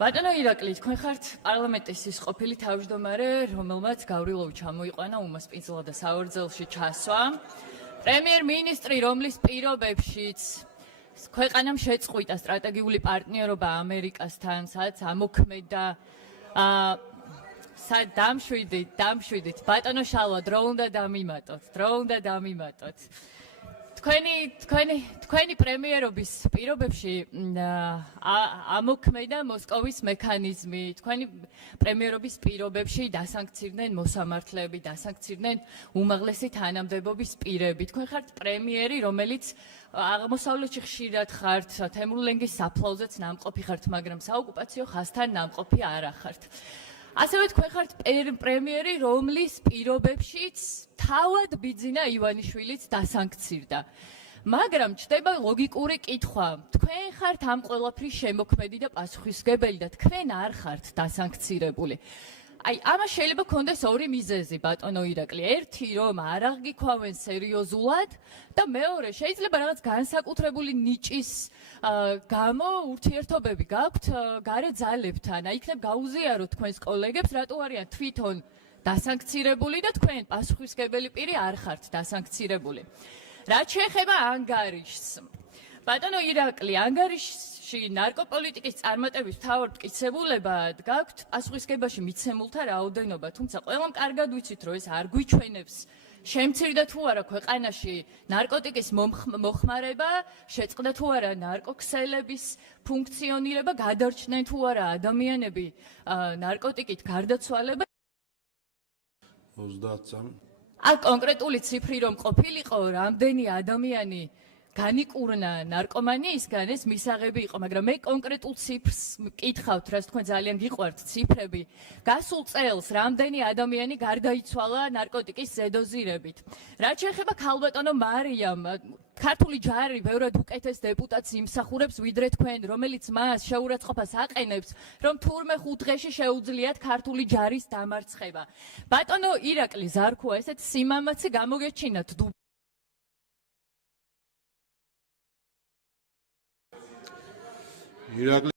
ბატონო ირაკლი, თქვენ ხართ პარლამენტის ის ყოფილი თავმჯდომარე, რომელმაც გავრილოვი ჩამოიყვანა უმასპინძლა და საორძელში ჩასვა. პრემიერ-მინისტრი, რომლის პირობებშიც ქვეყანამ შეწყვიტა სტრატეგიული პარტნიორობა ამერიკასთან, სადაც ამოქმედა დამშვიდით. ბატონო შალვა, დრო უნდა დამიმატოთ. თქვენი პრემიერობის პირობებში ამოქმედა მოსკოვის მექანიზმი. თქვენი პრემიერობის პირობებში დასანქცირდნენ მოსამართლეები, დასანქცირდნენ უმაღლესი თანამდებობის პირები. თქვენ ხართ პრემიერი, რომელიც აღმოსავლეთში ხშირად ხართ, თემურლენგის საფლავზეც ნამყოფი ხართ, მაგრამ საოკუპაციო ხაზთან ნამყოფი არ ხართ. ასევე თქვენ ხართ პრემიერი, რომლის პირობებშიც თავად ბიძინა ივანიშვილიც დასანქცირდა. მაგრამ ჩდება ლოგიკური კითხვა, თქვენ ხართ ამ ყველაფრის შემოქმედი და პასუხისმგებელი და თქვენ არ ხართ დასანქცირებული. ამას შეიძლება გქონდეს ორი მიზეზი, ბატონო ირაკლი. ერთი, რომ არ აღგიქვავენ სერიოზულად და მეორე, შეიძლება რაღაც განსაკუთრებული ნიჭის გამო ურთიერთობები გაქვთ გარე ძალებთან. იქნებ გაუზიაროთ თქვენს კოლეგებს, რატო არიან თვითონ დასანქცირებული და თქვენ პასუხისმგებელი პირი არ ხართ დასანქცირებული. რაც შეეხება ანგარიშს. ბატონო ირაკლი, ანგარიში ნარკოპოლიტიკის წარმატების მთავარ მტკიცებულებად გაქვთ პასუხისმგებაში მიცემულთა რაოდენობა, თუმცა ყველამ კარგად ვიცით, რომ ეს არ გვიჩვენებს შემცირდა თუ არა ქვეყანაში ნარკოტიკის მოხმარება, შეწყდა თუ არა ნარკოქსელების ფუნქციონირება, გადარჩნენ თუ არა ადამიანები ნარკოტიკით გარდაცვალება. 30 კონკრეტული ციფრი რომ ყოფილიყო, რამდენი ადამიანი განიკურნა ნარკომანიისგან, ეს მისაღები იყო, მაგრამ მე კონკრეტულ ციფრს მკითხავთ, რაც თქვენ ძალიან გიყვართ ციფრები. გასულ წელს რამდენი ადამიანი გარდაიცვალა ნარკოტიკის ზედოზირებით. რაც შეეხება ქალბატონო მარიამ, ქართული ჯარი ბევრად უკეთეს დეპუტატს იმსახურებს, ვიდრე თქვენ, რომელიც მას შეურაცხყოფას აყენებს, რომ თურმე 5 დღეში შეუძლიათ ქართული ჯარის დამარცხება. ბატონო ირაკლი ზარქოა, ესეთ სიმამაცი გამოგეჩინათ ირაკლი